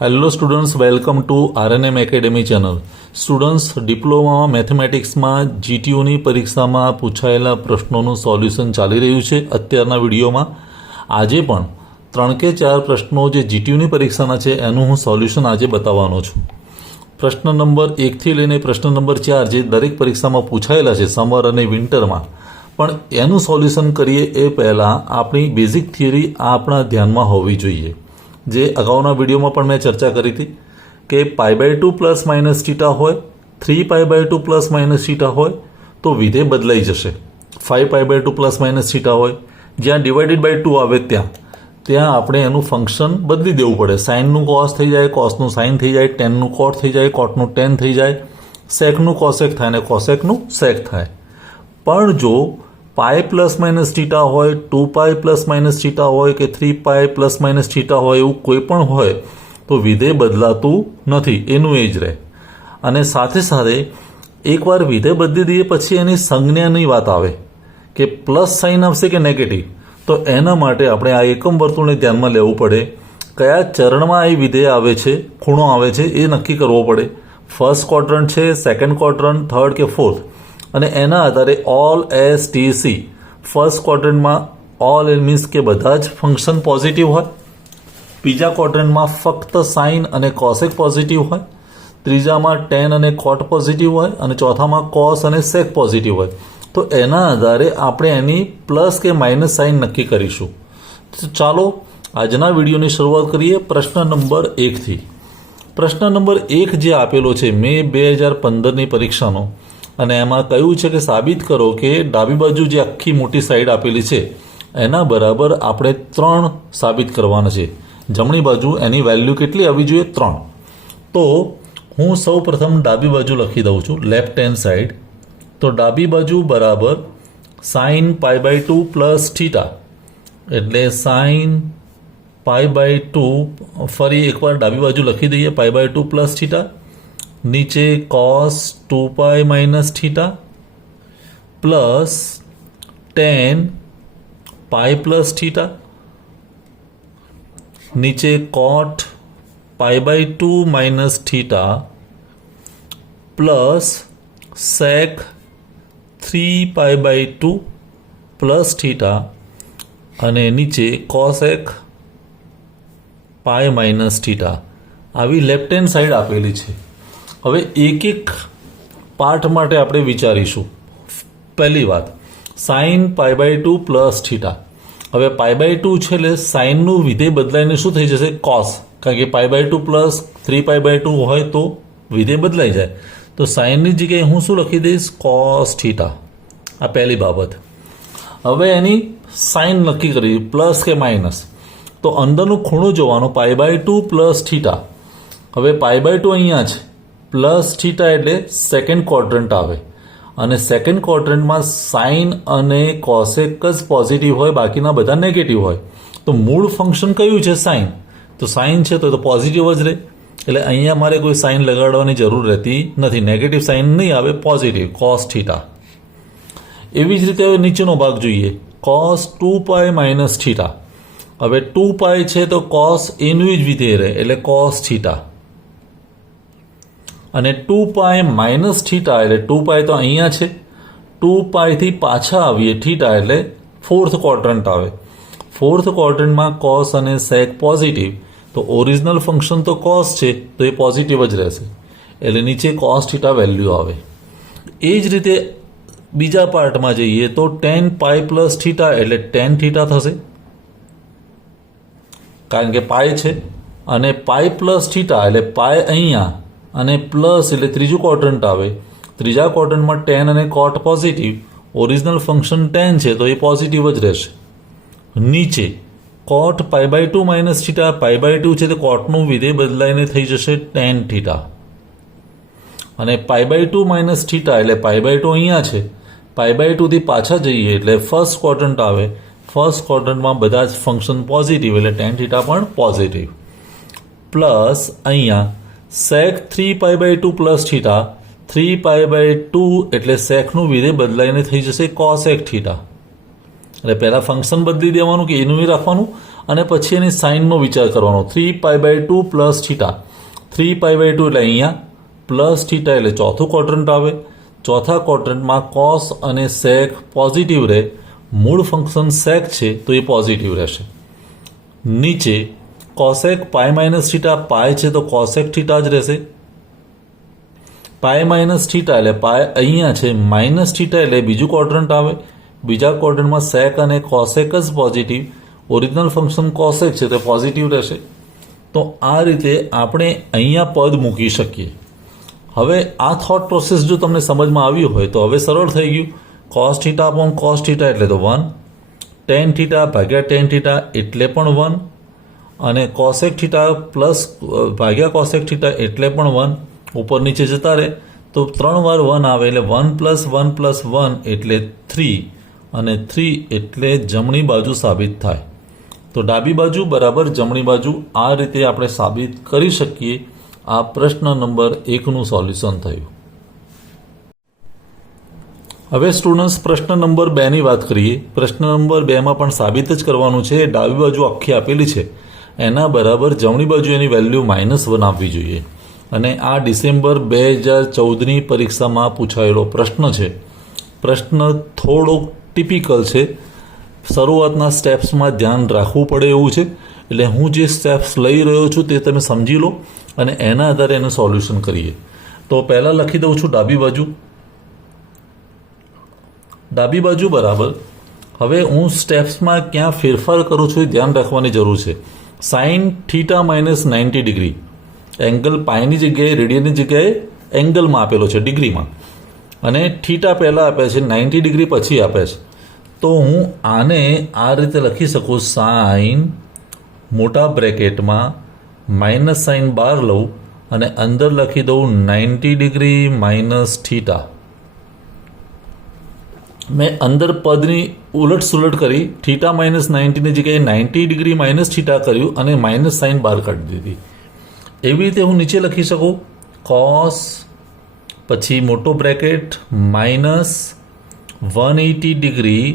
Hello students, welcome to RNM academy channel. Students, diploma મેથેમેટિક્સમાં જીટીયુની પરીક્ષામાં પૂછાયેલા પ્રશ્નોનું સોલ્યુશન ચાલી રહ્યું છે. અત્યારના વિડીયોમાં આજે પણ 3 કે 4 પ્રશ્નો જે જીટીયુની પરીક્ષાના છે એનું હું સોલ્યુશન આજે બતાવવાનો છું. પ્રશ્ન નંબર 1થી લઈને પ્રશ્ન નંબર 4 જે દરેક પરીક્ષામાં પૂછાયેલા છે સમર અને વિન્ટરમાં, પણ એનું સોલ્યુશન કરીએ એ પહેલાં આપણી બેઝિક થિયરી આપણા ધ્યાનમાં હોવી જોઈએ. જે અગાઉના વિડીયોમાં પણ મેં ચર્ચા કરી હતી કે π/2 પ્લસ માઇનસ થીટા હોય, 3π/2 પ્લસ માઇનસ થીટા હોય તો વિધેય બદલાઈ જશે. 5π/2 પ્લસ માઇનસ થીટા હોય, જ્યાં ડિવાઇડેડ બાય 2 આવે ત્યાં આપણે એનું ફંક્શન બદલી દેવું પડે. સાઇનનું કોસ થઈ જાય, કોસનું સાઇન થઈ જાય, ટેનનું કોટ થઈ જાય, કોટનું ટેન થઈ જાય, સેકનું કોસેક થાય અને કોસેકનું સેક થાય. પણ જો પાઈ પ્લસ માઇનસ થીટા હોય, 2π પ્લસ માઇનસ થીટા હોય કે 3π પ્લસ માઇનસ થીટા હોય, એવું કોઈ પણ હોય તો વિધેય બદલાતું નથી, એનું એ જ રહે. અને સાથે સાથે એકવાર વિધેય બદલી દઈએ પછી એની સંજ્ઞાની વાત આવે કે પ્લસ સાઇન આવશે કે નેગેટિવ, તો એના માટે આપણે આ એકમ વર્તુળને ધ્યાનમાં લેવું પડે. કયા ચરણમાં એ વિધેય આવે છે, ખૂણો આવે છે એ નક્કી કરવો પડે. ફર્સ્ટ ક્વોડ્રન્ટ છે, સેકન્ડ ક્વોડ્રન્ટ, થર્ડ કે ફોર્થ, અને એના આધારે ઓલ STC. ફર્સ્ટ ક્વોડ્રન્ટમાં ઓલ મીન્સ કે બધા જ ફંક્શન પોઝિટિવ હોય, બીજા ક્વોડ્રન્ટમાં ફક્ત સાઇન અને કોસેક પોઝિટિવ હોય, ત્રીજામાં ટેન અને કોટ પોઝિટિવ હોય, અને ચોથામાં કોસ અને સેક પોઝિટિવ હોય. તો એના આધારે આપણે એની પ્લસ કે માઇનસ સાઇન નક્કી કરીશું. તો ચાલો આજના વિડીયોની શરૂઆત કરીએ પ્રશ્ન નંબર 1થી. પ્રશ્ન નંબર 1 જે આપેલો છે મે 2015ની પરીક્ષાનો, અને એમાં કહ્યું છે કે સાબિત કરો કે ડાબી બાજુ જે આખી મોટી સાઈડ આપેલી છે એના બરાબર આપણે 3 સાબિત કરવાના છે. જમણી બાજુ એની વેલ્યુ કેટલી આવી જોઈએ? 3. તો હું સૌ પ્રથમ ડાબી બાજુ લખી દઉં છું, લેફ્ટ હેન્ડ સાઈડ. તો ડાબી બાજુ બરાબર સાઇન π/2 પ્લસ થીટા, એટલે સાઇન π/2, ફરી એકવાર ડાબી બાજુ લખી દઈએ, π/2 પ્લસ થીટા, નીચે cos 2π minus theta plus tan pi plus theta, નીચે cot π/2 minus theta plus sec 3π/2 plus theta, અને નીચે cosec પાઈ માઇનસ થીટા. આવી લેફ્ટ હેન્ડ સાઈડ આપેલી છે. હવે એક એક પાર્ટ માટે આપણે વિચારીશું. પહેલી વાત, સાઇન π/2 પ્લસ થીટા. હવે π/2 છે એટલે સાઇનનું વિધેય બદલાઈને શું થઈ જશે? કોસ. કારણ કે π/2 પ્લસ 3π/2 હોય તો વિધેય બદલાઈ જાય. તો સાઇનની જગ્યાએ હું શું લખી દઈશ? Cos theta. આ પહેલી બાબત. હવે એની સાઇન નક્કી કરી, પ્લસ કે માઇનસ. તો અંદરનું ખૂણું જોવાનું, π/2 પ્લસ થીટા. હવે π/2 અહીંયા છે, પ્લસ થીટા એટલે સેકન્ડ ક્વોડ્રન્ટ આવે, અને સેકન્ડ ક્વોડ્રન્ટમાં સાઇન અને કોસેક જ પોઝિટિવ હોય, બાકીના બધા નેગેટિવ હોય. તો મૂળ ફંક્શન કયું છે? સાઇન. તો સાઇન છે તો પોઝિટિવ જ રહે, એટલે અહીંયા મારે કોઈ સાઇન લગાડવાની જરૂર રહેતી નથી. નેગેટિવ સાઇન નહીં આવે, પોઝિટિવ કોસ થીટા. એવી જ રીતે હવે નીચેનો ભાગ જોઈએ, કોસ 2π માઇનસ થીટા. હવે 2π છે તો કોસ એનું જ વિધેય રહે, એટલે કોસ થીટા. અને 2π માઇનસ થીટા એટલે 2π તો અહીંયા છે, 2π થી પાછા આવીએ થીટા એટલે ફોર્થ ક્વોડ્રન્ટ આવે. ફોર્થ ક્વોડ્રન્ટમાં કોસ અને સેક પોઝિટિવ, તો ઓરિજિનલ ફંક્શન તો કોસ છે તો એ પોઝિટિવ જ રહેશે, એટલે નીચે કોસ થીટા વેલ્યુ આવે. એ જ રીતે બીજા પાર્ટમાં જઈએ તો ટેન પાઈ પ્લસ થીટા એટલે ટેન થીટા થશે, કારણ કે પાય છે, અને પાઈ પ્લસ થીટા એટલે પાય અહીંયા, અને પ્લસ એટલે ત્રીજું ક્વોડ્રન્ટ આવે. ત્રીજા ક્વોડ્રન્ટમાં ટેન અને કોટ પોઝિટિવ, ઓરિજિનલ ફંક્શન ટેન છે તો એ પોઝિટિવ જ રહેશે. નીચે કોટ π/2 માઇનસ થીટા, π/2 છે તો કોટનું વિધેય બદલાઈને થઈ જશે ટેન થીટા, અને π/2 માઇનસ થીટા એટલે π/2 અહીંયા છે, π/2 થી પાછા જઈએ એટલે ફર્સ્ટ ક્વોડ્રન્ટ આવે. ફર્સ્ટ ક્વોડ્રન્ટમાં બધા જ ફંક્શન પોઝિટિવ એટલે ટેન થીટા પણ પોઝિટિવ, પ્લસ અહીંયા sec 3π/2 પ્લસ થીટા, 3π/2 એટલે સેકનું વિધેય બદલાઈને થઈ જશે કોસેક થીટા. એટલે પહેલાં ફંક્શન બદલી દેવાનું કે એનું રાખવાનું, અને પછી એની સાઇનનો વિચાર કરવાનો. 3π/2 પ્લસ થીટા. 3π/2 એટલે અહીંયા પ્લસ થીટા એટલે ચોથું ક્વોડ્રન્ટ આવે. ચોથા ક્વોડ્રન્ટમાં કોસ અને સેક પોઝિટિવ રહે. મૂળ ફંક્શન સેક છે તો એ પોઝિટિવ રહેશે. નીચે કોસેક પાઈ માઇનસ થીટા, પાય છે તો કોસેક થીટા જ રહેશે. પાય માઇનસ થીટા એટલે પાય અહીંયા છે, માઇનસ થીટા એટલે બીજું ક્વોડ્રન્ટ આવે. બીજા ક્વોડ્રન્ટમાં સેક અને કોસેક જ પોઝિટિવ. ઓરિજિનલ ફંક્શન કોસેક છે તો પોઝિટિવ રહેશે. તો આ રીતે આપણે અહીંયા પદ મૂકી શકીએ. હવે આ થોટ પ્રોસેસ જો તમને સમજમાં આવ્યું હોય તો હવે સરળ થઈ ગયું. Cos theta upon cos theta એટલે તો 1, ટેન થીટા ભાગ્યા ટેન થીટા એટલે પણ 1, અને કોસેક થીટા પ્લસ ભાગ્યા કોસેક થીટા એટલે પણ 1. ઉપર નીચે જતા રહે તો 3 વાર 1 આવે એટલે 1 + 1 + 1 એટલે 3, અને 3 એટલે જમણી બાજુ સાબિત થાય. તો ડાબી બાજુ બરાબર જમણી બાજુ આ રીતે આપણે સાબિત કરી શકીએ. આ પ્રશ્ન નંબર 1નું સોલ્યુશન થયું. હવે સ્ટુડન્ટ્સ પ્રશ્ન નંબર 2ની વાત કરીએ. પ્રશ્ન નંબર 2માં પણ સાબિત જ કરવાનું છે. ડાબી બાજુ આખી આપેલી છે એના બરાબર જમણી બાજુ એની વેલ્યુ -1 આપવી જોઈએ. અને આ ડિસેમ્બર 2014ની પરીક્ષામાં પૂછાયેલો પ્રશ્ન છે. પ્રશ્ન થોડોક ટિપિકલ છે. શરૂઆતના સ્ટેપ્સમાં ધ્યાન રાખવું પડે એવું છે. એટલે હું જે સ્ટેપ્સ લઈ રહ્યો છું તે તમે સમજી લો અને એના આધારે એનું સોલ્યુશન કરીએ. તો પહેલાં લખી દઉં છું ડાબી બાજુ. ડાબી બાજુ બરાબર. હવે હું સ્ટેપ્સમાં ક્યાં ફેરફાર કરું છું એ ધ્યાન રાખવાની જરૂર છે. Sine theta -90 degree. એંગલ પાયની જગ્યાએ રેડિયનની જગ્યાએ એંગલમાં આપેલો છે, ડિગ્રીમાં. અને થીટા પહેલાં આપે છે, 90 ડિગ્રી પછી આપે છે. તો હું આને આ રીતે લખી શકું. સાઇન મોટા બ્રેકેટમાં માઇનસ સાઇન બહાર લઉં અને અંદર લખી દઉં 90 ડિગ્રી માઇનસ થીટા. મેં અંદર પદની ઉલટ સુલટ કરી. થીટા -90ની જગ્યાએ 90 ડિગ્રી માઇનસ થીટા કર્યું અને માઇનસ સાઇન બહાર કાઢી દીધી. એવી રીતે હું નીચે લખી શકું કોસ પછી મોટો બ્રેકેટ -180 ડિગ્રી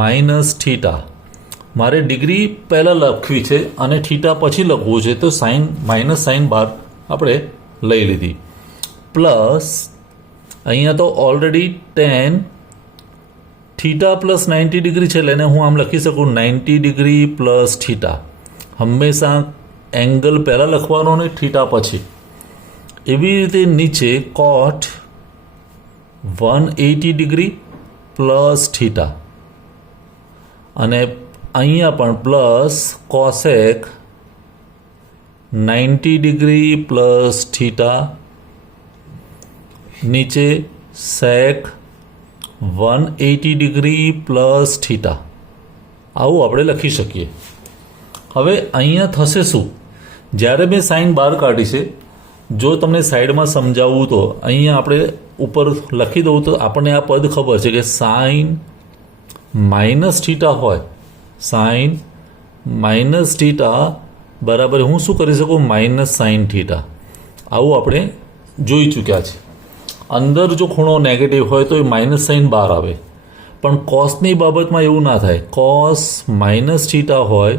માઇનસ થીટા. મારે ડિગ્રી પહેલાં લખવી છે અને થીટા પછી લખવું છે તો સાઇન માઇનસ સાઇન બહાર આપણે લઈ લીધી. પ્લસ અહીંયા તો already ten theta plus 90 degree છે એટલે એને હું આમ લખી શકું 90 ડિગ્રી પ્લસ થીટા. હંમેશા એંગલ પહેલાં લખવાનો ને થીટા પછી. એવી રીતે નીચે કોટ 180 ડિગ્રી પ્લસ થીટા, અને અહીંયા પણ plus cosec 90 degree plus theta. નીચે સેક 180 ડિગ્રી પ્લસ થીટા. આવું આપણે લખી શકીએ. હવે અહીંયા થશે શું? જ્યારે મેં સાઇન બહાર કાઢી છે, જો તમને સાઈડમાં સમજાવવું તો અહીંયા આપણે ઉપર લખી દઉં તો આપણને આ પદ ખબર છે કે સાઇન માઇનસ થીટા હોય, સાઇન માઇનસ થીટા બરાબર હું શું કરી શકું માઇનસ સાઇન થીટા. આવું આપણે જોઈ ચૂક્યા છે. અંદર જો ખૂણો નેગેટિવ હોય તો એ માઇનસ સાઇન બહાર આવે, પણ કોસની બાબતમાં એવું ના થાય. કોસ માઇનસ થીટા હોય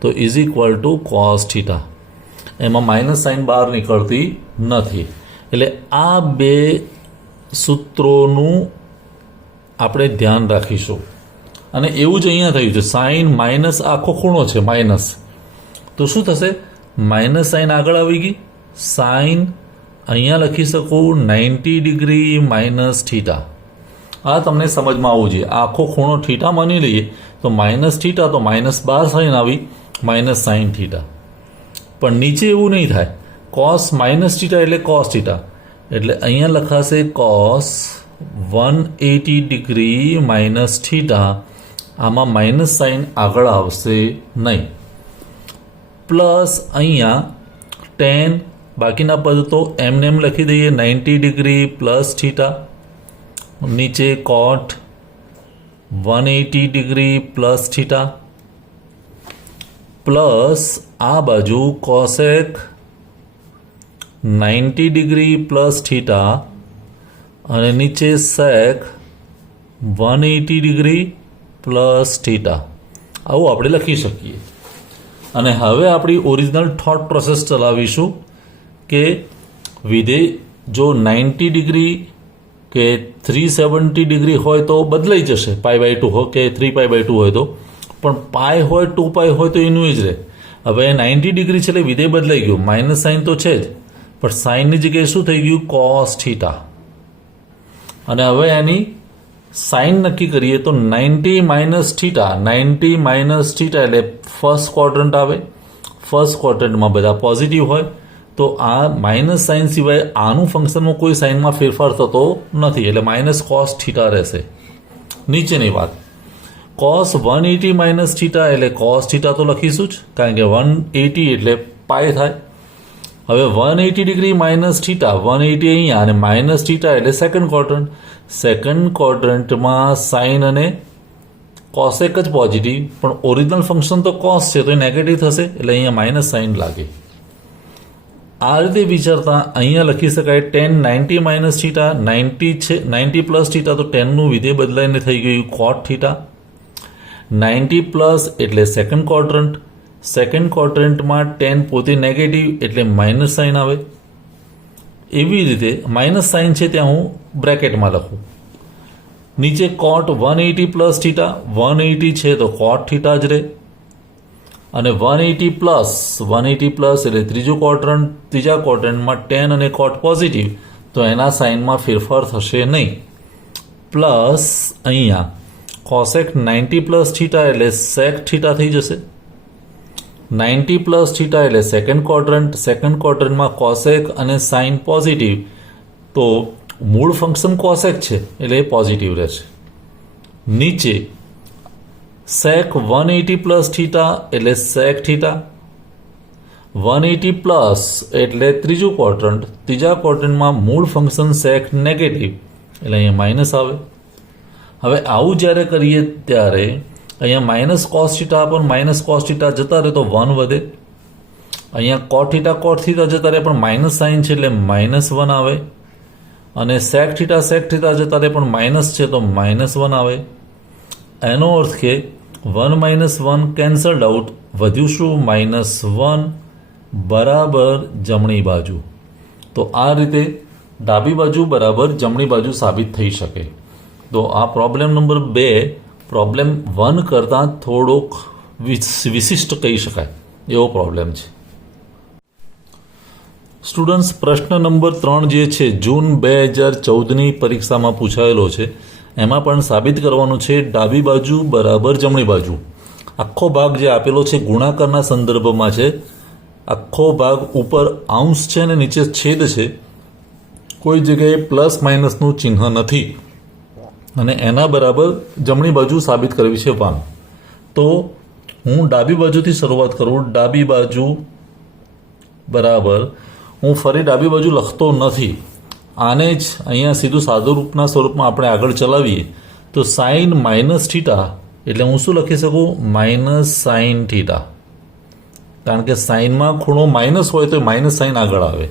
તો is equal two cos theta. એમાં માઇનસ સાઇન બહાર નીકળતી નથી. એટલે આ બે સૂત્રોનું આપણે ધ્યાન રાખીશું. અને એવું જ અહીંયા થયું છે. સાઇન માઇનસ આખો ખૂણો છે માઇનસ, તો શું થશે? માઇનસ સાઇન આગળ આવી ગઈ. સાઇન અહીંયા લખી શકું 90 ડિગ્રી માઇનસ થીટા. આ તમને સમજમાં આવવું જોઈએ. આખો ખૂણો થીટા માની લઈએ તો માઇનસ થીટા તો માઇનસ 12 સાઇન આવી માઇનસ સાઇન થીટા. પણ નીચે એવું નહીં થાય. કોસ માઇનસ થીટા એટલે કોસ થીટા, એટલે અહીંયા લખાશે કોસ 180 ડિગ્રી માઇનસ થીટા. આમાં માઇનસ સાઇન આગળ આવશે નહીં. પ્લસ અહીંયા ટેન, બાકીના પદ તો એમને એમ લખી દઈએ 90 ડિગ્રી પ્લસ થીટા. નીચે કોટ 180 ડિગ્રી પ્લસ થીટા, પ્લસ આ બાજુ કોસેક 90 ડિગ્રી પ્લસ થીટા, અને નીચે સેક 180 ડિગ્રી પ્લસ થીટા. આવું આપણે લખી શકીએ. અને હવે આપણી ઓરિજિનલ થોટ પ્રોસેસ ચલાવીશું કે વિધેય જો 90 ડિગ્રી કે 370 ડિગ્રી હોય તો બદલાઈ જશે, π/2 હોય કે 3π/2 હોય તો, પણ પાય હોય 2π હોય તો એનું જ રહે. હવે 90 ડિગ્રી છે એટલે વિધેય બદલાઈ ગયું, માઇનસ સાઇન તો છે જ, પણ સાઇનની જગ્યાએ શું થઈ ગયું, કોસ થીટા. અને હવે એની સાઇન નક્કી કરીએ તો 90 માઇનસ થીટા, 90 માઇનસ થીટા એટલે ફર્સ્ટ ક્વોડ્રન્ટ આવે. ફર્સ્ટ ક્વોડ્રન્ટમાં બધા પોઝિટિવ હોય, તો આ માઇનસ સાઇન સિવાય આનું ફંક્શનમાં કોઈ સાઇનમાં ફેરફાર થતો નથી, એટલે માઇનસ કોસ થીટા રહેશે. નીચેની વાત, કોસ 180 માઇનસ થીટા એટલે કોસ થીટા તો લખીશું જ, કારણ કે 180 એટલે પાય થાય. હવે 180 ડિગ્રી માઇનસ થીટા, 180 અહીંયા અને માઇનસ થીટા એટલે સેકન્ડ ક્વોડ્રન્ટ. સેકન્ડ ક્વોડ્રન્ટમાં સાઇન અને કોસેક જ પોઝિટિવ, પણ ઓરિજિનલ ફંક્શન તો કોસ છે તો એ નેગેટિવ થશે, એટલે અહીંયા માઇનસ સાઇન લાગે. આ રીતે વિચારતા અહીંયા લખી શકાય tan 90 માઇનસ થીટા, 90 છે 90 પ્લસ થીટા, તો ટેનનું વિધેય બદલાઈને થઈ ગયું કોટ થીટા. 90 પ્લસ એટલે સેકન્ડ ક્વોડ્રન્ટ, સેકન્ડ ક્વોડ્રન્ટમાં tan પોતે નેગેટિવ એટલે માઇનસ સાઇન આવે. એવી રીતે માઇનસ સાઇન છે ત્યાં હું બ્રેકેટમાં લખું. નીચે કોટ 180 પ્લસ થીટા, 180 છે તો કોટ થીટા જ રહે. અને 180 પ્લસ એટલે ત્રીજું ક્વોડ્રન્ટ, ત્રીજા ક્વોડ્રન્ટમાં tan અને કોટ પોઝિટિવ, તો એના સાઇનમાં ફેરફાર થશે નહીં. પ્લસ અહીંયા કોસેક 90 પ્લસ થીટા એટલે સેક થીટા થઈ જશે. 90 પ્લસ થીટા એટલે સેકન્ડ ક્વોડ્રન્ટ, સેકન્ડ ક્વોડ્રન્ટમાં કોસેક અને સાઇન પોઝિટિવ, તો મૂળ ફંક્શન કોસેક છે એટલે એ પોઝિટિવ રહેશે. નીચે સેક 180 પ્લસ થીટા એટલે સેક થીટા, 180 પ્લસ એટલે ત્રીજું ક્વોડ્રન્ટ, ત્રીજા ક્વોડ્રન્ટમાં મૂળ ફંક્શન સેક નેગેટિવ એટલે અહીંયા માઇનસ આવે. હવે આવું જ્યારે કરીએ ત્યારે અહીંયા માઇનસ કોસ થીટા પણ માઇનસ કોસ થીટા જતા રહે તો 1 વધે. અહીંયા કોટ થીટા જતા રહે પણ માઇનસ સાઇન છે એટલે -1 આવે. અને સેક થીટા જતા રહે પણ માઇનસ છે તો -1 આવે. એનો અર્થ કે 1 - 1 કેન્સલ્ડ આઉટ, વધ્યું શું, -1 બરાબર જમણી બાજુ. તો આ રીતે ડાબી બાજુ બરાબર જમણી બાજુ સાબિત થઈ શકે. તો આ પ્રોબ્લેમ નંબર 2 પ્રોબ્લેમ 1 કરતાં થોડોક વિશિષ્ટ કહી શકાય એવો પ્રોબ્લેમ છે. સ્ટુડન્ટ્સ, પ્રશ્ન નંબર 3 જે છે જૂન 2014ની પરીક્ષામાં પૂછાયેલો છે, એમાં પણ સાબિત કરવાનું છે ડાબી બાજુ બરાબર જમણી બાજુ. આખો ભાગ જે આપેલો છે ગુણાકારના સંદર્ભમાં છે. આખો ભાગ ઉપર અંશ છે અને નીચે છેદ છે, કોઈ જગ્યાએ પ્લસ માઇનસનું ચિહ્ન નથી, અને એના બરાબર જમણી બાજુ સાબિત કરવી છે 1. તો હું ડાબી બાજુથી શરૂઆત કરું. ડાબી બાજુ બરાબર, હું ફરી ડાબી બાજુ લખતો નથી, આને જ અહીંયા સીધું સાદું રૂપના સ્વરૂપમાં આપણે આગળ ચલાવીએ તો સાઇન માઇનસ થીટા એટલે હું શું લખી શકું, માઇનસ સાઇન થીટા. કારણ કે સાઇનમાં ખૂણો માઇનસ હોય તો માઇનસ સાઇન આગળ આવે,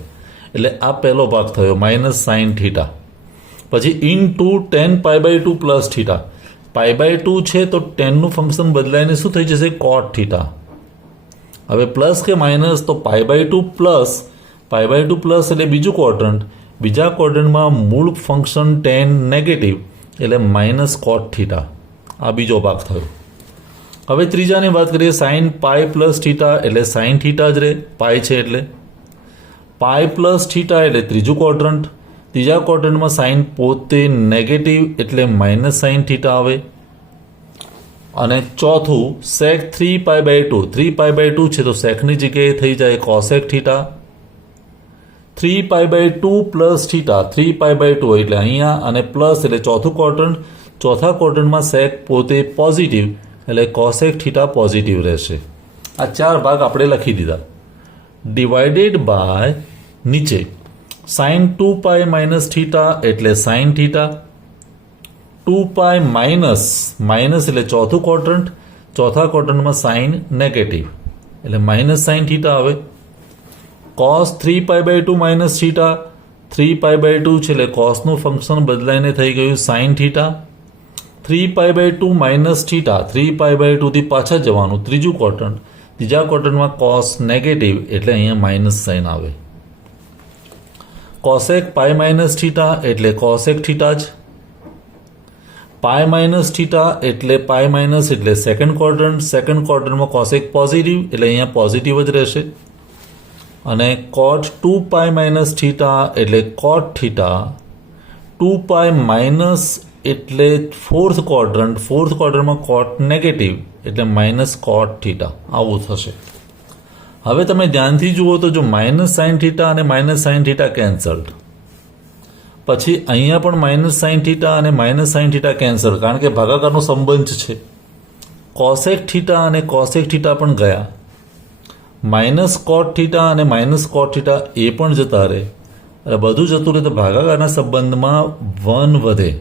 એટલે આ પહેલો ભાગ થયો માઇનસ સાઇન થીટા. પછી ઇનટુ tan π/2 પ્લસ થીટા, π/2 છે તો ટેનનું ફંક્શન બદલાઈને શું થઈ જશે, કોટ થીટા. હવે પ્લસ કે માઇનસ, તો π/2 પ્લસ એટલે બીજું ક્વોડ્રન્ટ, બીજા ક્વોડ્રન્ટમાં મૂળ ફંક્શન tan નેગેટિવ એટલે માઇનસ કોટ થીટા. આ બીજો ભાગ થયો. હવે ત્રીજાની વાત કરીએ, સાઇન પાઈ પ્લસ થીટા એટલે સાઇન થીટા જ રહે, પાઈ છે એટલે. પાઈ પ્લસ થીટા એટલે ત્રીજું ક્વોડ્રન્ટ, ત્રીજા ક્વોડ્રન્ટમાં સાઇન પોતે નેગેટિવ એટલે માઇનસ સાઇન થીટા આવે. અને ચોથું સેક 3π/2, 3π/2 છે તો સેકની જગ્યાએ થઈ જાય કોસેક થીટા. 3π/2 પ્લસ થીટા, 3π/2 એટલે અહીંયા, અને પ્લસ એટલે ચોથું ક્વોડ્રન્ટ, ચોથા ક્વોડ્રન્ટમાં સેક પોતે પોઝિટિવ એટલે કોસેક થીટા પોઝિટિવ રહેશે. આ 4 ભાગ આપણે લખી દીધા. ડિવાઇડેડ બાય નીચે સાઇન 2π માઇનસ થીટા એટલે સાઇન થીટા, 2π માઇનસ એટલે ચોથું ક્વોડ્રન્ટ, ચોથા ક્વોડ્રન્ટમાં સાઇન નેગેટિવ એટલે માઇનસ સાઇન થીટા આવે. કોસ 3π/2 માઇનસ થીટા, 3π/2 છે એટલે કોસનું ફંક્શન બદલાઈને થઈ ગયું સાઇન થીટા. 3π/2 માઇનસ થીટા, 3π/2 થી પાછા જવાનું ત્રીજું ક્વોડ્રન્ટ, ત્રીજા ક્વોડ્રન્ટમાં કોસ નેગેટિવ એટલે અહીંયા માઇનસ સાઇન આવે. કોસેક પાઈ માઇનસ થીટા એટલે કોસેક થીટા જ. પાઈ માઇનસ થીટા એટલે પાઈ માઇનસ એટલે સેકન્ડ ક્વોડ્રન્ટમાં કોસેક પોઝિટિવ એટલે અહીંયા પોઝિટિવ જ રહેશે. અને કોટ 2 પાઈ માઇનસ થીટા એટલે કોટ થીટા. 2 પાઈ માઇનસ એટલે ફોર્થ ક્વોડ્રન્ટમાં કોટ નેગેટિવ એટલે માઇનસ કોટ થીટા આવું થશે. હવે તમે ધ્યાનથી જુઓ તો જો માઇનસ સાઇન થીટા અને માઇનસ સાઇન થીટા કેન્સલ્ડ, પછી અહીંયા પણ માઇનસ સાઇન થીટા અને માઇનસ સાઇન થીટા કેન્સલ, કારણ કે ભાગાકારનો સંબંધ છે. કોસેક થીટા અને કોસેક થીટા પણ ગયા. માઇનસ કોટ થીટા અને માઇનસ કોટ થીટા એ પણ જતા રહે. એટલે બધું જતું રહે તો ભાગાકારના સંબંધમાં 1 વધે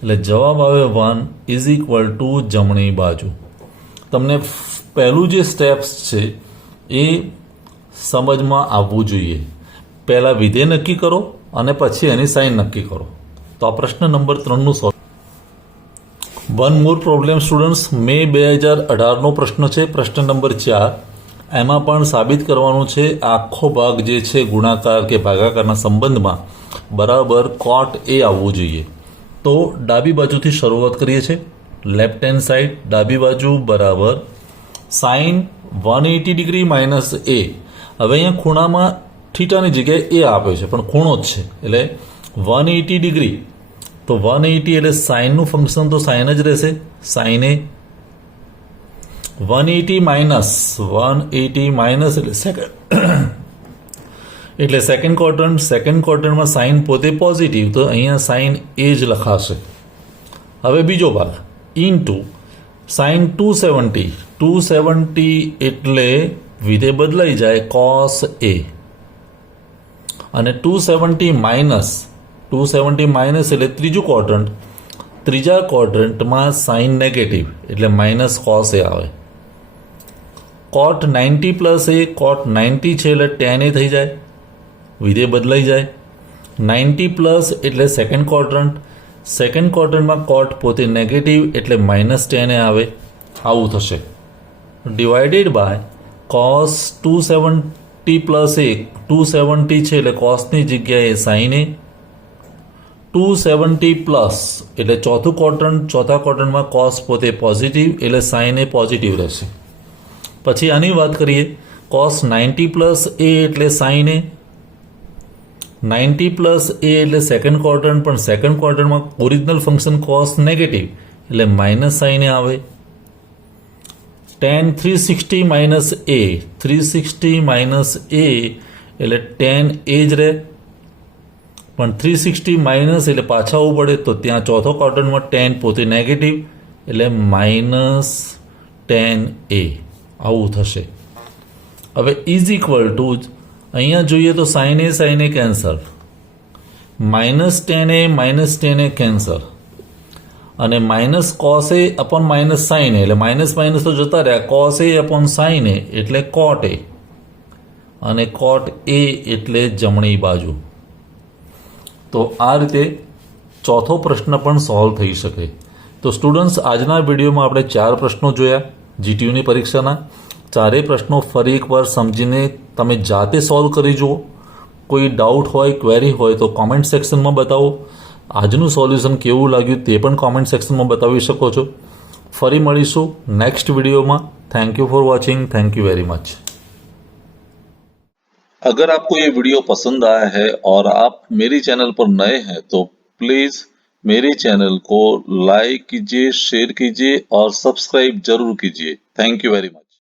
એટલે જવાબ આવે 1 ઇઝ ઇક્વલ ટુ જમણી બાજુ. તમને પહેલું જે સ્ટેપ્સ છે એ સમજમાં આવવું જોઈએ. પહેલાં વિધેય નક્કી કરો અને પછી એની સાઇન નક્કી કરો. તો આ પ્રશ્ન નંબર 3નું solve. One more problem students, May 2018નો પ્રશ્ન છે, પ્રશ્ન નંબર 4. એમાં પણ સાબિત કરવાનું છે આખો ભાગ જે છે ગુણાકાર કે ભાગાકારના સંબંધમાં બરાબર કોટ એ આવવું જોઈએ. તો ડાબી બાજુથી શરૂઆત કરીએ છીએ. લેફ્ટ હેન્ડ સાઈડ ડાબી બાજુ બરાબર સાઇન 180 ડિગ્રી માઇનસ એ. હવે અહીંયા ખૂણામાં થીટાની જગ્યાએ એ આપ્યો છે પણ ખૂણો જ છે એટલે 180 ડિગ્રી. તો 180 એટલે સાઇનનું ફંક્શન તો સાઇન જ રહેશે. સાઇન એ 180 માઇનસ એટલે સેકન્ડ ક્વોડ્રન્ટમાં સાઇન પોતે પોઝિટિવ તો અહીંયા સાઇન એ જ લખાશે. હવે બીજો ભાગ ઇન્ટુ સાઇન 270 એટલે વિધેય બદલાઈ જાય કોસ એ. અને 270 માઇનસ એટલે ત્રીજા ક્વોડ્રન્ટમાં સાઇન નેગેટિવ એટલે માઇનસ કોસ એ આવે. કોટ 90 પ્લસ એ, કોટ 90 છે એટલે tan એ થઈ જાય, વિધેય બદલાઈ જાય. 90 પ્લસ એટલે સેકન્ડ ક્વોડ્રન્ટમાં કોટ પોતે નેગેટિવ એટલે માઇનસ tan એ આવે, આવું થશે. ડિવાઇડેડ બાય કોસ 270 પ્લસ એ, 270 છે એટલે કોસની જગ્યાએ સાઇન એ. 270 પ્લસ એટલે ચોથા ક્વોડ્રન્ટમાં કોસ પોતે પોઝિટિવ એટલે સાઇન એ પોઝિટિવ રહેશે. પછી આની વાત કરીએ, કોસ 90 પ્લસ એ એટલે સાઇન એ. 90 પ્લસ એ એટલે સેકન્ડ ક્વોડ્રન્ટ, પણ સેકન્ડ ક્વોડ્રન્ટમાં ઓરિજિનલ ફંક્શન કોસ નેગેટિવ એટલે માઇનસ સાઇન એ આવે. tan 360 minus A, 360 minus A એટલે tan એ જ રહે, પણ 360 માઇનસ એટલે પાછા આવવું પડે તો ત્યાં ચોથો ક્વોડ્રન્ટમાં tan પોતે નેગેટિવ એટલે માઇનસ tan એ આવું થશે. હવે ઇઝ ઇક્વલ ટુ અહીંયા જોઈએ તો sine A cancel, minus tan A cancel, અને minus cos A upon minus sine A એટલે માઇનસ તો જતા રહ્યા. Cos A upon sine A એટલે કોટ એ, અને કોટ એ એટલે જમણી બાજુ. તો આ રીતે ચોથો પ્રશ્ન પણ સોલ્વ થઈ શકે. તો સ્ટુડન્ટ્સ, આજના વિડીયોમાં આપણે 4 પ્રશ્નો જોયા જીટીયુની પરીક્ષાના. ચારેય પ્રશ્નો ફરી એકવાર સમજીને તમે જાતે સોલ્વ કરી જુઓ. કોઈ ડાઉટ હોય, ક્વેરી હોય તો કોમેન્ટ સેક્શનમાં બતાવો. આજનું સોલ્યુશન કેવું લાગ્યું તે પણ कमेंट सेक्शन में बतावी सको છો. ફરી મળીશું નેક્સ્ટ વિડીયોમાં. Thank you for watching. Thank you very much. अगर आपको ये वीडियो पसंद आया है और आप मेरी चैनल पर नए हैं तो प्लीज मेरे चैनल को लाइक कीजिए, शेयर कीजिए और सब्सक्राइब जरूर कीजिए. Thank you very much.